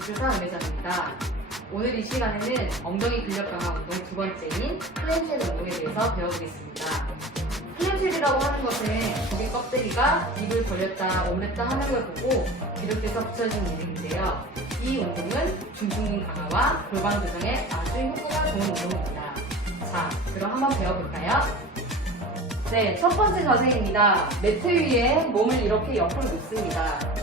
김주사 의뢰자입니다. 오늘 이 시간에는 엉덩이 근력 강화 운동 두 번째인 플랜쉘 운동에 대해서 배워보겠습니다. 플랜쉘이라고 하는 것은 고기 껍데기가 입을 벌렸다 오므렸다 하는 걸 보고 기록돼서 붙여진 이름인데요. 이 운동은 중증근 강화와 골반 교정에 아주 효과가 좋은 운동입니다. 자, 그럼 한번 배워볼까요? 네, 첫 번째 자세입니다. 매트 위에 몸을 이렇게 옆으로 놓습니다.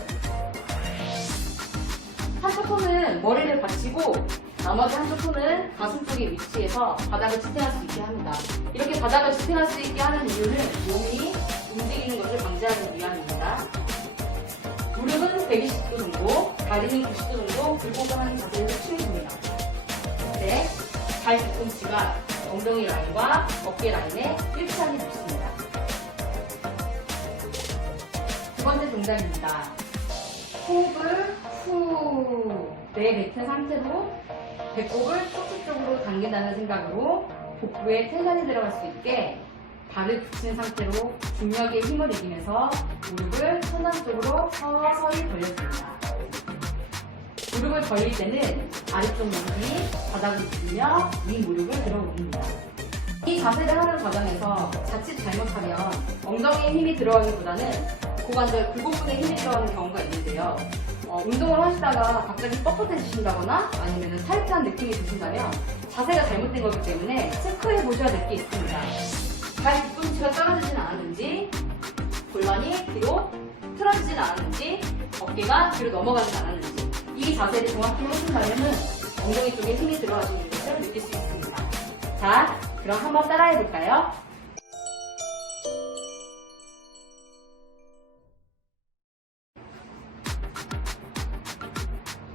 손은 머리를 받치고 나머지 한쪽 손은 가슴 쪽에 위치해서 바닥을 지탱할 수 있게 합니다. 이렇게 바닥을 지탱할 수 있게 하는 이유는 몸이 움직이는 것을 방지하기 위함입니다. 무릎은 120도 정도, 다리는 90도 정도 굴곡을 하는 자세를 취해줍니다. 네, 발 뒤꿈치가 엉덩이 라인과 어깨 라인에 일치하게 붙습니다. 두 번째 동작입니다. 호흡을 후 내뱉은 상태로 배꼽을 척추 쪽으로 당긴다는 생각으로 복부에 텐션이 들어갈 수 있게 발을 붙인 상태로 중력의 힘을 이기면서 무릎을 천장 쪽으로 서서히 벌려줍니다. 무릎을 벌릴 때는 아래쪽 무릎이 바닥을 누르며 위 무릎을 들어 올립니다. 이 자세를 하는 과정에서 자칫 잘못하면 엉덩이에 힘이 들어가기보다는 고관절 굴곡근에 힘이 들어가는 경우가 있는데요. 어, 운동을 하시다가 갑자기 뻣뻣해지신다거나 아니면 타이트한 느낌이 드신다면 자세가 잘못된 거기 때문에 체크해 보셔야 될 게 있습니다. 발 뒤꿈치가 떨어지진 않았는지, 골반이 뒤로 틀어지진 않았는지, 어깨가 뒤로 넘어가진 않았는지 이 자세를 정확히 해준다면 엉덩이 쪽에 힘이 들어가지는 것을 느낄 수 있습니다. 자, 그럼 한번 따라해 볼까요?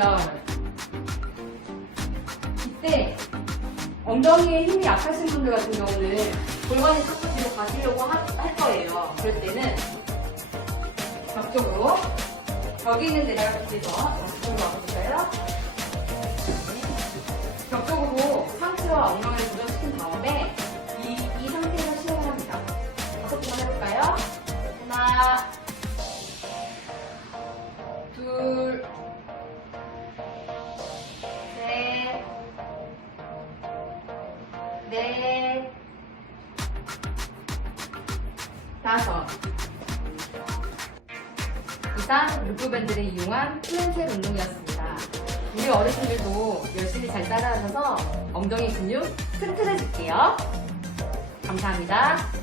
열. 이때 엉덩이에 힘이 약하신 분들 같은 경우는 골반이 자꾸 뒤로 가시려고 하- 할 거예요. 그럴 때는 벽쪽으로 벽이 있는 데다가 밑에서 벽쪽으로 와볼까요? 네. 벽쪽으로 상체와 엉덩이를 고정 넷, 다섯. 이상 루프밴드를 이용한 플랜셀 운동이었습니다. 우리 어르신들도 열심히 잘 따라하셔서 엉덩이 근육 튼튼해질게요. 감사합니다.